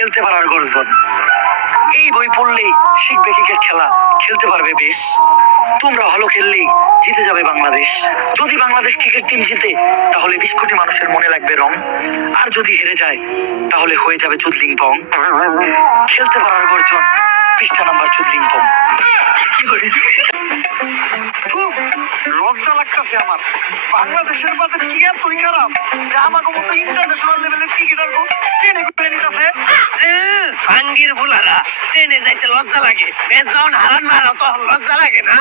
খেলতে পারার গর্জন। এই বই পড়লেই শিখবে ক্রিকেট খেলা, খেলতে পারবে বেশ। তোমরা ভালো খেললেই জিতে যাবে বাংলাদেশ। যদি বাংলাদেশ ক্রিকেট টিম জিতে তাহলে 20 কোটি মানুষের মনে লাগবে রং, আর যদি হেরে যায় তাহলে হয়ে যাবে চুদলিং পং। খেলতে পারার গর্জন, পৃষ্ঠা নাম্বার চুদলিং পং। লজ্জা লাগতেছে আমার। বাংলাদেশের বাজার কি এতই খারাপ যে আমাকে মতো ইন্টারন্যাশনাল লেভেলের ক্রিকেটার ট্রেনে করে নিতেছে। ভাঙ্গির ভুলারা ট্রেনে যাইতে লজ্জা লাগে, ম্যাচ যখন হারান মারা তখন লজ্জা লাগে না?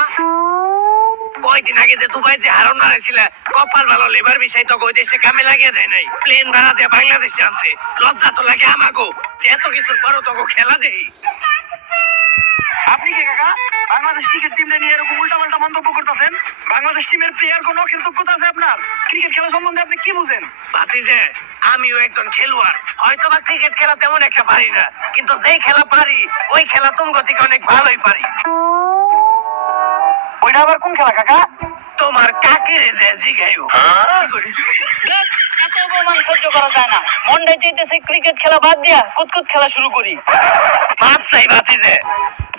কয়দিন আগে যে দুবাই যে হারান মারাইছিল, কপাল ভালো লেবার বিষয় তো ওই দেশে কামে লাগিয়ে দেয় নাই, প্লেন ভাড়া দিয়ে বাংলাদেশে আনছে। লজ্জা তো লাগে আমাগো যে এত কিছুর পরও তোকে খেলা দেই। আপনি কি কাকা বাংলাদেশ ক্রিকেট টিম নিয়ে এরকম উল্টাপাল্টা মন্তব্য করতেছেন? বাংলাদেশ টিমের প্লেয়ার কোনো কৃতজ্ঞতা আছে আপনার? ক্রিকেট খেলা সম্বন্ধে আপনি কি বুঝেন? ভাতিজে, আমিও একজন খেলোয়াড়, হয়তো বা ক্রিকেট খেলা তেমন একটা পারি না, কিন্তু যেই খেলা পারি ওই খেলা তোমার থেকে অনেক ভালোই পারি। ওইটা আবার কোন খেলা কাকা? তোমার কাকিরে যে জিগাইও। এত অপমান সহ্য করা যায় না। মনটাই চাইতেছে ক্রিকেট খেলা বাদ দিয়া কুতকুত খেলা শুরু করি। বাদ চাই ভাতিজে,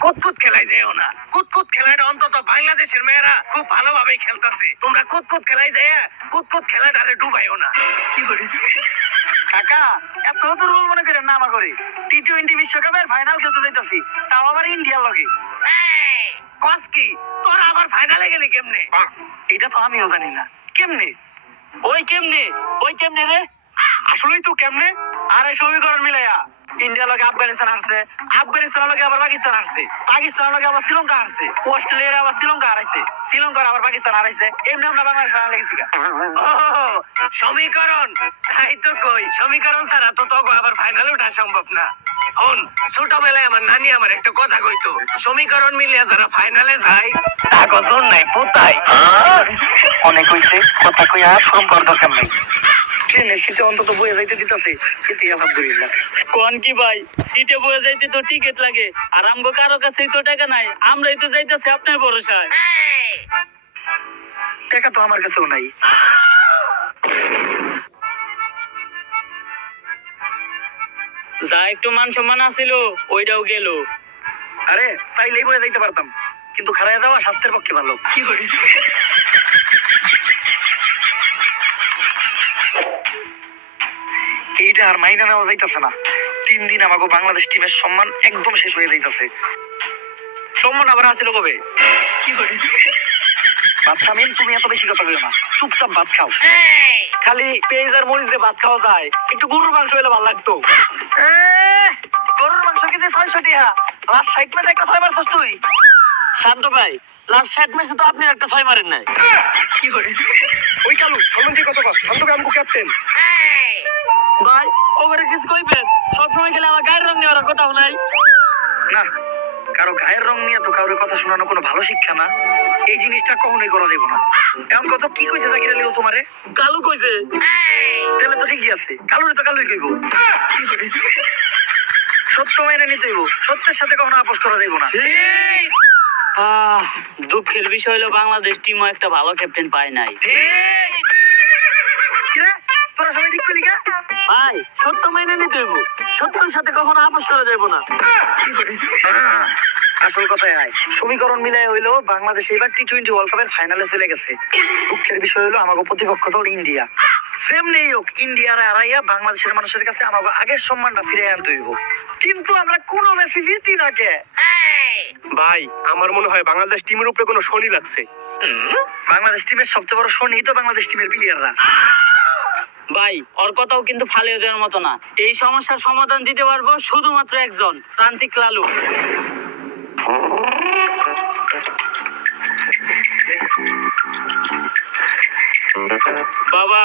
কুতকুত খেলাই যেও না। কুতকুত খেলাটা অন্তত বাংলাদেশের মেয়েরা খুব ভালোভাবে খেলতেছে। তোমরা কুতকুত খেলাই যায় কুতকুত খেলাটারে ডুবাইও না। কাকা এত দুর্বল মনে করেন না আমা করে। টি-20 বিশ্বকাপের ফাইনাল খেলতে যাইতাছি, তাও আবার ইন্ডিয়ার লগে। কস কি তোরা আবার ফাইনালে গেলি কেমনে? এটা তো আমিও জানি না কেমনে। ওই কেমনে রে? আসলেই তো কেমনে। আরে সমীকরণ মিলাইয়া ইন্ডিয়া লগে আফগানিস্তান হারছে, আফগানিস্তান লগে আবার পাকিস্তান হারছে, পাকিস্তান লগে আবার শ্রীলঙ্কা হারছে, অস্ট্রেলিয়ার আবার শ্রীলঙ্কা হারাইছে, শ্রীলঙ্কার আবার পাকিস্তান হারাইছে। এমনি আমরা বাংলাদেশ ফাইনাল লেগেছি। সমীকরণ, তাই তো কই সমীকরণ ছাড়া তো তোকে আবার ফাইনালে ওঠা সম্ভব না। হন, ছোটবেলায় আমার নানি আমার একটা কথা কইতো, সমীকরণ মিলিয়ে যারা ফাইনালে যায় তাকে জোর নাই পোতাই। অনেক হইছে, কথা কই আর শরম করার দরকার নাই। ট্রেনের সিটে অন্তত বয়ে যাইতে দিতেছে, কিন্তু আলহামদুলিল্লাহ। কোন কি ভাই, সিটে বয়ে যাইতে তো টিকিট লাগে, আর আমগো কারো কাছেই তো টাকা নাই, আমরাই তো যাইতেছি আপনার ভরসায়। টাকা তো আমার কাছেও নাই। যা একটু মান সম্মান আছিল ওইটাও গেল। আরে চাইলেই বয়ে যাইতে পারতাম, কিন্তু খারাইয়া যাওয়া স্বাস্থ্যের পক্ষে ভালো। এইটা আর মাইনা নেওয়া যাইতেছে না। 3 দিন আমাকে বাংলাদেশ টিমের সম্মান একদম শেষ হয়ে যাইতেছে। সম্মান আবার আসিল কবে? বাচ্চা মিম, তুমি এত বেশি কথা কইও না, চুপচাপ ভাত খাও। খালি পেঁয়াজ আর মরিচ দিয়ে ভাত খাওয়া যায়, একটু গরুর মাংস হলে ভালো লাগতো। গরুর মাংস কিনতে 600 টাকা, লাস্ট 60 ম্যাচে একটা 6 মারছস তুই। শান্ত ভাই, লাস্ট 60 ম্যাচে তো আপনি একটা 6 মারেন নাই। ওই কালু সম্বন্ধে কত কথা, শান্ত ভাই আমগো ক্যাপ্টেন। ভাই ওগরে কিছু কইবেন, সবসময় খেলে আমার গায়ের রং নেওয়ার কথা নাই। না, কারো গায়ের রং নিয়ে তো কারোর কথা শোনানো কোনো ভালো শিক্ষা না। এই জিনিসটা কখনোই করা দেব না। এখন কত কি কইছে জাকির আলী ও তোমারে? কালু কইছে। তাহলে তো ঠিকই আছে, কালুরে তো কালুই কইব। সত্য মাইনে নিতে হইব, সত্যের সাথে কখনো আপোষ করা দেব না। দুঃখের বিষয় হলো বাংলাদেশ টিমও একটা ভালো ক্যাপ্টেন পায় নাই। কিরে তোরা সবাই ঠিক কইলি কে? ভাই সত্য মাইনে নিতে হইব, সত্যের সাথে কখনো আপোষ করা যাবে না। আসল কথাই আয়, সমীকরণ মিলাই হইলো বাংলাদেশ এবার টি-20 ওয়ার্ল্ড কাপের ফাইনালে চলে গেছে। দুঃখের বিষয় হলো আমাকে প্রতিপক্ষ দল ইন্ডিয়া। সেমনি হোক, ইন্ডিয়ার হারাইয়া বাংলাদেশের মানুষের কাছে আমাকে আগের সম্মানটা ফিরে আনতে হইব। কিন্তু আমরা কোনো ম্যাচে জিতি না কে? ভাই আমার মনে হয় বাংলাদেশ টিমের উপরে কোনো শনি লাগছে। বাংলাদেশ টিমের সবচেয়ে বড় শনি তো বাংলাদেশ টিমের প্লেয়াররা। ভাই ওর কথাও কিন্তু ফালিয়ে দেওয়ার মতো না। এই সমস্যার সমাধান দিতে পারবো শুধুমাত্র একজন, প্রান্তিক লালু। বাবা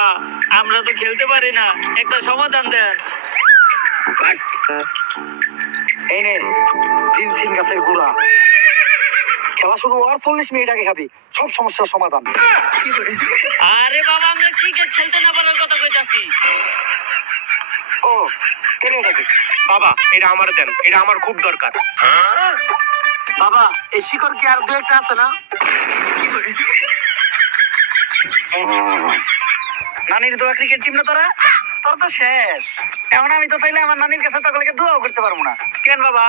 আমরা তো খেলতে পারি না, একটা সমাধান দেন। এই নে জিনসিন গাছের গুড়া, খেলা শুরু হওয়ার 40 মিনিট আগে খাবি, সব সমস্যার সমাধান। আরে বাবা আমরা ক্রিকেট খেলতে না পারার কথা কইতাছি। ও তেলে এটাকে বাবা এটা আমার দেন, এটা আমার খুব দরকার। বাবা এই শিকড় কি আর দু একটা আছে না? নানির দোয়া ক্রিকেট টিম না তোরা? তোর তো শেষ। এখন আমি তো চাইলে আমার নানির কাছে তকলকে দোয়াও করতে পারবো না। কেন বাবা?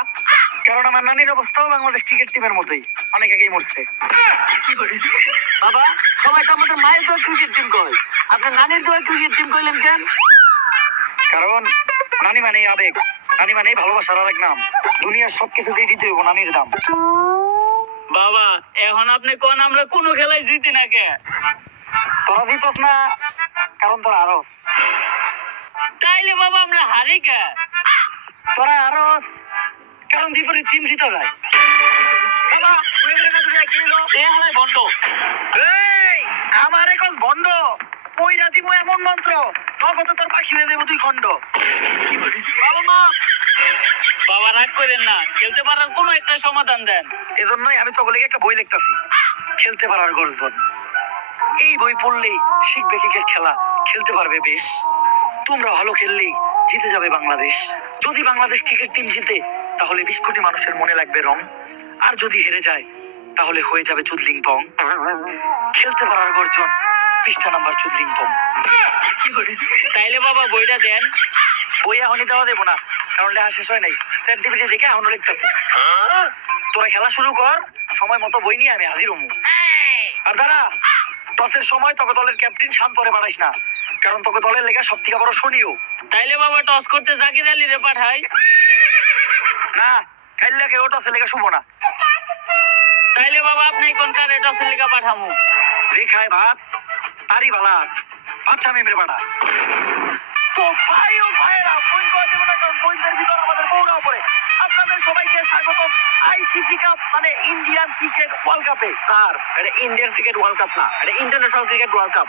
কারণ আমার নানির অবস্থাও বাংলাদেশ ক্রিকেট টিমের মতোই, অনেক আগেই মরছে। বাবা, সবাই তো আমাদের মায়ের দোয়া ক্রিকেট টিম কয়, আপনার নানির দোয়া ক্রিকেট টিম কইলেন কেন? কারণ নানি মানেই আবেগ, নানি মানেই ভালোবাসার আর এক নাম। দুনিয়ার সবকিছুতেই দিতে হইব নানির দাম। বাবা, এখন আপনি কোন আমরা কোনো খেলায় জিতি না কে? তোরা দিতস না কারণ তোরা আরস। তাইলে বাবা আমরা হারি কে? তোরা আরস কারণ বিপরীত টিম জিতে যায়। বাবা ঘুরে ঘুরে না তুমি কি হলো? এ হালাই বন্ধ। এই আমার এখন ভন্ড পইরা দিব এমন মন্ত্র, নগদ তোর পাখি হয়ে যাবো দুই খণ্ড। বাবা মা, বাবা রাগ করেন না, খেলতে পারার কোনো একটা সমাধান দেন। এজন্যই আমি তোকে একটা বই লিখতাছি, খেলতে পারার গর্জন। এই বই পড়লেই শিখবে ক্রিকেট খেলা, খেলতে পারবে বেশ। তোমরা ভালো খেললেই জিতে যাবে বাংলাদেশ। যদি বাংলাদেশ ক্রিকেট টিম জিতে তাহলে 20 কোটি মানুষের মনে লাগবে রং। আর যদি হেরে যায় তাহলে হয়ে যাবে চুদলিং পং। খেলতে পারার গর্জন, পৃষ্ঠা নাম্বার চুদলিং পং। তাইলে বাবা বইটা দেন। বই এখনই দেওয়া দেবো না, কারণ লেখা শেষ হয় নাই। চ্যাট জিপিটি দেখে এখনো লিখতেছি। তোরা খেলা শুরু কর, সময় মতো বই নিয়ে আমি হাজির হমু। আর দাঁড়া, টসের সময় তোকে দলের ক্যাপ্টেন শান্তরে পাঠাইস না, কারণ তোকে দলের লেখা সব থেকে বড় শনিও। তাইলে বাবা টস করতে জাকির আলী রে পাঠাই। না, খাইল্লাকে ও টসের লেখা শুভ না। তাইলে বাবা আপনি কোন কারে টসের লিগা পাঠামু? যে খায় ভাত তারই বালাত, বাচ্চা মেমরে পাঠা। তো ভাই ও ভাইয়েরা, পয়েন্ট দেওয়া যাবে না, কারণ পয়েন্টের ভিতর আমাদের বউরাও পড়ে। আপনাদের সবাইকে স্বাগতম আইসিসি কাপ মানে ইন্ডিয়ান ক্রিকেট ওয়ার্ল্ড কাপে। স্যার এটা ইন্ডিয়ান ক্রিকেট ওয়ার্ল্ড কাপ না, এটা international cricket world cup.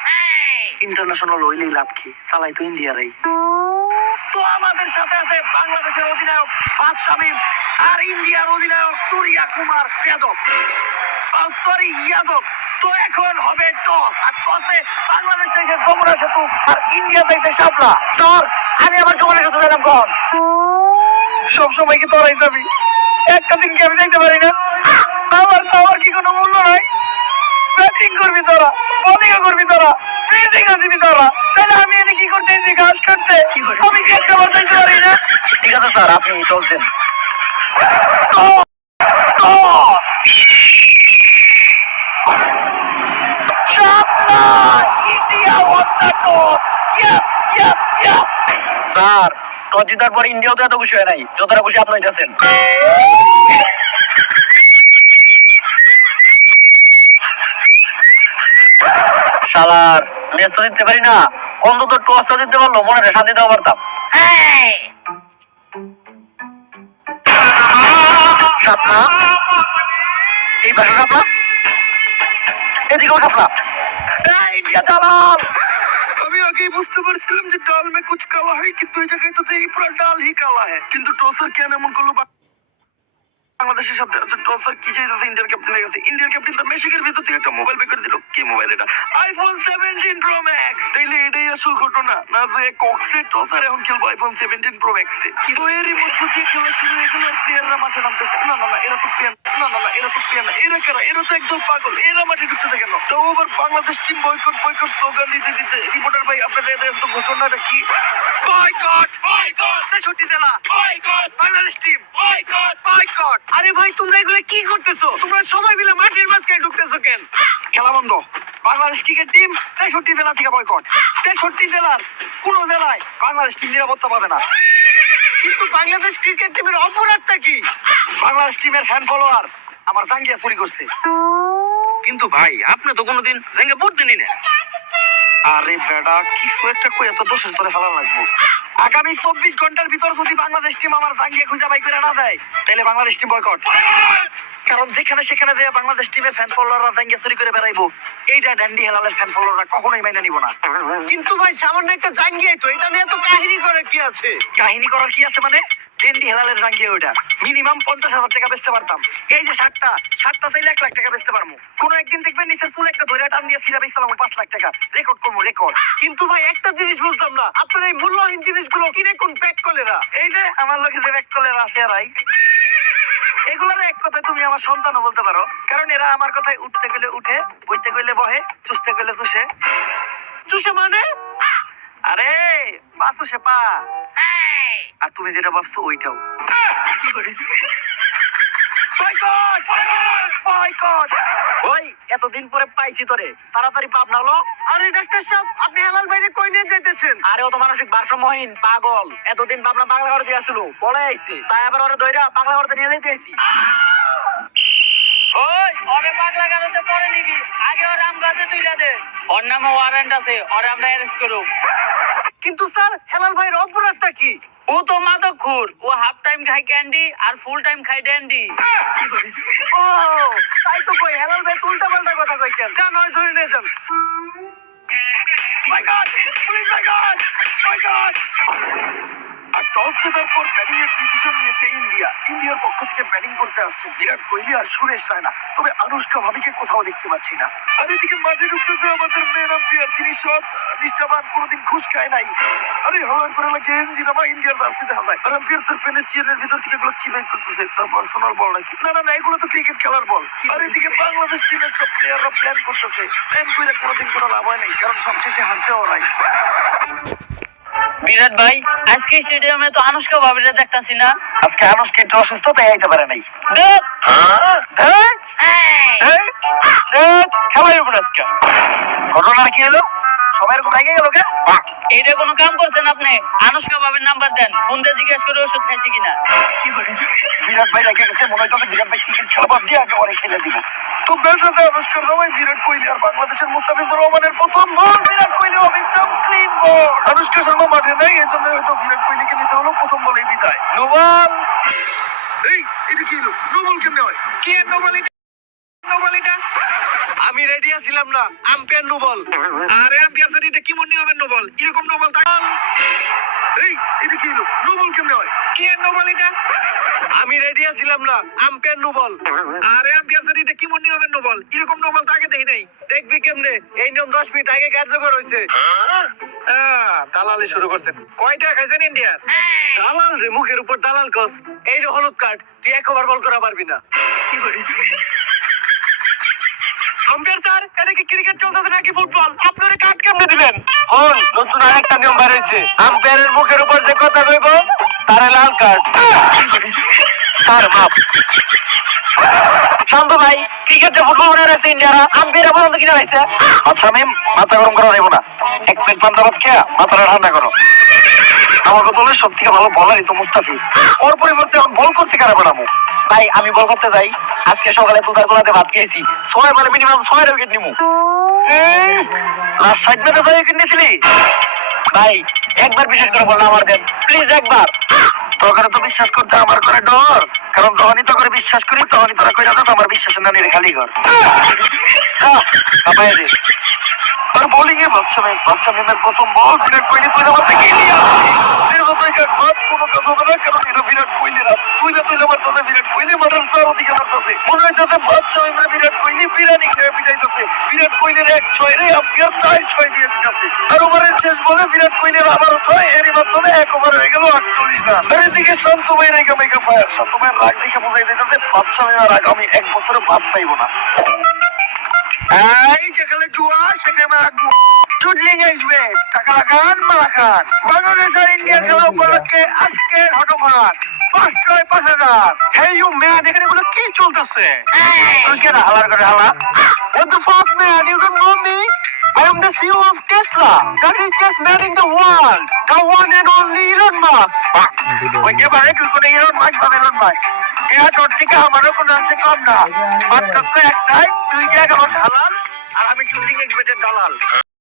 International হইলেই লাভ কি, চালাই তো ইন্ডিয়ারাই। তো আমাদের সাথে আছে বাংলাদেশের অধিনায়ক বাদ শামীম আর ইন্ডিয়ার অধিনায়ক সূর্যা কুমার যাদব, সরি ইয়াদব। তো এখন হবে টস, আর টসে বাংলাদেশ থেকে যমুনা সেতু আর ইন্ডিয়া থেকে শাপলা। স্যার আমি আবার যমুনা সেতু গেলাম কখন? সব সময় কি তোরাই যাবি? একটা দিন কি আমি যাইতে পারি না? আমার কি কোনো মূল্য নাই? ব্যাটিং করবি তোরা, বোলিং করবি তোরা, ফিল্ডিং দিবি তোরা, তাহলে আমি এনে কি করতে এসেছি? ঘাস কাটতে। আমি কি একটা বার যাইতে পারি না? ঠিক আছে স্যার, আপনি টস দেন। স্যার টস জিতার পরে ইন্ডিয়াও তো এত খুশি হয় নাই যতটা খুশি আপনি হইতেছেন। শালার ম্যাচ তো জিততে পারি না, অন্তত টসটা জিততে পারলো মনে শান্তি দেওয়া পারতাম। শাপলা, এই পাশে শাপলা, এদিকেও শাপলা। ইন্ডিয়া চালাল। আমি আগেই বুঝতে পারছিলাম যে ডাল মে কুছ কালা হয়, কিন্তু এই জায়গায় তো এই পুরো ডাল হি কালা হয়। কিন্তু টসের কেন এমন করলো বাংলাদেশের সাথে? আচ্ছা টসের কি চাইতেছে ইন্ডিয়ার ক্যাপ্টেনের কাছে? ইন্ডিয়ার ক্যাপ্টেন তার মেশিনের ভিতর থেকে একটা মোবাইল বের করে দিল। কি মোবাইল এটা? IPhone 17 pro max. তাইলে এটাই আসল ঘটনা না, যে কক্সে টসার এখন খেলবো আইফোন 17 প্রো ম্যাক্সে। তো এরই মধ্য দিয়ে খেলা শুরু হয়ে গেল, প্লেয়াররা মাঠে নামতেছে। না না না, এরা তো প্লেয়ার না, না না এরা তো প্লেয়ার না। এরা কারা? এরা তো একদম পাগল। এরা মাঠে ঢুকতেছে কেন? তো আবার Bangladesh team boycott boycott slogan দিতে দিতে, রিপোর্টার ভাই আপনাদের তো ঘটনাটা কি? বয়কট বয়কট 63 জেলা boycott, Bangladesh team boycott boycott. আরে ভাই তোমরা এগুলো কি করতেছো? তোমরা সবাই মিলে মাঠের মাঝখানে ঢুকতেছো কেন? খেলা বন্ধ। বাংলাদেশ ক্রিকেট টিম 63 জেলা থেকে বয়কট। 63 জেলার কোন জেলায় বাংলাদেশ টিম নিরাপত্তা পাবে না। কিন্তু বাংলাদেশ ক্রিকেট টিমের অপরাধটা কি? বাংলাদেশ টিমের ফ্যান ফলোয়ার আমার জাঙ্গিয়া চুরি করছে। কিন্তু ভাই আপনি তো কোনোদিন জায়গা পড়তেনি না। আরে বেটা, কিছু একটা কই এত দোষের তলে ফেলা লাগবো। আগামী 24 ঘন্টার ভিতর যদি বাংলাদেশ টিম আমার জাঙ্গিয়া খুঁজে বাই করে না দেয়, তাহলে বাংলাদেশ টিম বয়কট। কারণ যেখানে সেখানে যে বাংলাদেশ টিমের ফ্যান ফলোয়াররা জাঙ্গিয়া চুরি করে বেড়াইবো, এইটা ড্যান্ডি হেলালের ফ্যান ফলোয়াররা কখনোই মাইনে নিব না। কিন্তু ভাই সামান্য একটা জাঙ্গিয়াই তো, এটা নিয়ে তো কাহিনী করার কি আছে? কাহিনী করার কি আছে মানে? ড্যান্ডি হেলালের জাঙ্গিয়া ওইটা মিনিমাম 50,000 টাকা বেচতে পারতাম। এই যে শার্টটা চাইলে 1 লাখ টাকা বেচতে পারবো। কোনো একদিন দেখবেন নিচের চুল একটা ধরে টান দিয়ে সিরা বেচলাম 5 লাখ টাকা, রেকর্ড করবো রেকর্ড। কিন্তু ভাই একটা জিনিস বুঝলাম না, আপনার এই মূল্যহীন জিনিসগুলো কিনে কোন প্যাক কলেরা? এই যে আমার লোকে যে ব্যাক কলের আছে আর এগুলার এক কথায় তুমি আমার সন্তানও বলতে পারো, কারণ এরা আমার কথায় উঠতে গেলে উঠে, বইতে গেলে বহে, চুষতে গেলে চুষে। চুষে মানে? আরে পাঁচশো সে পা, আর তুমি যেটা ভাবছো ওইটাও। বয়কট! বয়কট! ওই এতদিন পরে পাইছি তোরে, তাড়াতাড়ি পাপ না হলো। আরে ডাক্তার সাহেব, আপনি হেলাল ভাইরে কই নিয়ে যাইতেছেন? আরে ও তো মানসিক ভারসাম্যহীন পাগল, এতদিন ভাবনা বাংলা ঘরে দিয়েছিল, পরে আইছে, তাই আবার ওরে ধইরা বাংলা ঘরে নিয়ে যাইতে আইছি। ওই ওরে পাগলা গারোতে পরে নিবি, আগে ওর আম গাছে তুইলা দে। ওর নামে ওয়ারেন্ট আছে, ওরে আমরা অ্যারেস্ট করব। কিন্তু স্যার, হেলাল ভাইয়ের অপরাধটা কি? ও তো মাদকখোর, ও হাফ টাইম খায় ক্যান্ডি আর ফুল টাইম খায় ড্যান্ডি। ও তাই তো কই, হেলাল ভাই উল্টা পাল্টা কথা কই কেন? যা নয় ধরে নিয়ে যান। বয়কট! Police boycott! বয়কট! আর টস জেতার পর ব্যাটিং এর ডিসিশন নিয়েছে ইন্ডিয়া। ইন্ডিয়ার পক্ষ থেকে ব্যাটিং করতে আসছে বিরাট কোহলি আর সুরেশ রায়না। তবে আনুশকা ভাবিকে কোথাও দেখতে পাচ্ছি না। আর এদিকে মাঠে ঢুকতেছে আমাদের মেন আম্পায়ার, যিনি সৎ নিষ্ঠাবান, কোনোদিন ঘুষ খায় নাই। আরে হলার করে লাগে জিনামা ইন্ডিয়ার জার্সিতে হাজায়। আর আম্পায়ার তার পেনের চেনের ভিতর থেকে এগুলো কি বের করতেছে? তার পার্সোনাল বল নাকি? না না না, এগুলো তো ক্রিকেট খেলার বল। আর এদিকে বাংলাদেশ টিমের সব প্লেয়াররা প্ল্যান করতেছে। প্ল্যান করে কোনোদিন কোনো লাভ হয় নাই, কারণ সবশেষে হারতে ওরাই। বিরাট ভাই, আজকে স্টেডিয়ামে তো আনুশকা ভাবিরে দেখতাছি না। আজকে আনুশকে একটু অসুস্থ, তাই আইতে পারে নাই। দেখ খেলাই উপর আজকে ঘটনাটা কি হলো? সবাই এরকম রেগে গেল কে? এইটা কোনো কাম করছেন আপনি? আনুশকা ভাবির নাম্বার দেন, ফোন দিয়ে জিজ্ঞেস করে ওষুধ খাইছে কিনা। বিরাট ভাই রেগে গেছে, মনে হইতেছে বিরাট ভাই ক্রিকেট খেলা বাদ দিয়ে একেবারে খেলে দিব। তো ব্যাটাতে আনুশকার সময় বিরাট কোহলি আর বাংলাদেশের মুস্তাফিজুর রহমানের প্রথম বল, বিরাট কোহলির একদম ক্লিন বল। আনুশকা শর্মা মাঠে নাই, এই জন্য হয়তো বিরাট কোহলিকে নিতে হলো প্রথম বলেই বিদায়। No ball. এই এটা কি হলো? নো বল কেমনে হয়? কি নো বল এটা? নো বল এটা? আমি রেডি আছিলাম না, আম্পায়ার নো বল। আরে আম্পায়ার স্যার, এটা কি মনে হবে নো বল? এরকম নো বল থাকে? এই এটা কি হলো? নো বল কেমনে হয়? কি নো বল এটা? আমি রেডি আছিলাম না, আম্পায়ার নো বল। আরে আম্পায়ার স্যার, এটা কি মনে হবে নো বল? এরকম নো বল তাকে দেই নাই। দেখবি কেমনে? এই নিয়ম 10 মিনিট আগে কার্যকর হয়েছে। দালালি শুরু করছেন। কয়টা খাইছেন ইন্ডিয়ার? দালাল রে, মুখের উপর দালাল কস। এই রে হলুদ কার্ড, তুই এক ওভার বল করা পারবি না। আম্পায়ার স্যার, এটা কি ক্রিকেট চলতেছে নাকি ফুটবল? আপনারা কার্ড কেমনে দিবেন? হন, নতুন আরেকটা নিয়ম বের হয়েছে, আম্পায়ারের মুখের উপর যে কথা কইব তারে লাল কার্ড। স্যার মাপ। শান্ত ভাই, ক্রিকেট যে ফুটবল মনে রাখছে ইন্ডিয়ারা, আম্পায়ার পর্যন্ত কিনা রাখছে। আচ্ছা মিম, মাথা গরম করা যাবো না, এক প্লেট পান্তা ভাত খেয়া মাথাটা ঠান্ডা করো। আমাকে দলের সব থেকে ভালো বলারই তো মুস্তাফিজ, ওর পরিবর্তে আমি বল করতে কারা বানাবো? ভাই আমি বল করতে যাই, আজকে সকালে দুধার গোলাতে ভাত খেয়েছি, 6 বলে মিনিমাম 6 উইকেট নিমু। লাস্ট 60 ম্যাচে 6 উইকেট নিয়েছিলি? ভাই একবার বিশেষ করে বললাম আমার দেন, প্লিজ একবার। তোকে তো বিশ্বাস করতে আমার করে ডর, কারণ যখনই তো করে বিশ্বাস করি তখনই তোরা কইরা দাও আমার বিশ্বাসের না নিরে খালি ঘর। আর বোলিং এ বাচ্চা মেমের প্রথম বল, বিরাট কোহলি তুই আমার থেকে কোনো কাজ হবে না, কারণ এটা বিরাট কোহলি রাত। তুইলে মারতেছে বিরাট কোহলি, মাঠের চারদিকে মারতেছে, মনে হইতেছে বাচ্চা মেমরা বিরাট কোহলি বিরিয়ানি খেয়ে পিটাইতেছে। বিরাট কোহলির 1-6 রে আম্পায়ার 4-6 দিয়ে দিতেছে। আর ওভারের শেষ বলে বিরাট কোহলির আবারও 6, এরই মাধ্যমে 1 ওভার হয়ে গেল 48 রান। আর এদিকে শান্ত ভাই রেখা মেগা ফায়ার, শান্ত ভাইয়ের রাগ দেখে বোঝাই দিতেছে বাচ্চা মেমার আগামী 1 বছরে ভাত পাইব না। এই যেখানে জুয়া সেখানে চুটলিং আসবে, টাকা লাগান মালা খান। বাংলাদেশ আর ইন্ডিয়া খেলা উপলক্ষে আজকের হটফাট 5,000। Hey you man, এখানে এগুলো কি চলতেছে? তুই কেন হালার করে হালা? What the fuck man, you don't know me? I am the CEO of Tesla, the richest man in the world, the one and only Elon Musk. ওই যে বারে তুই কোনো এরকম মাছ পাবেন মাছ, এরা তোর থেকে আমারও কোনো অংশে কম না। পার্থক্য একটাই, তুই যে আমার হালাল আর আমি চুটলিং এক্সপেক্টের দালাল।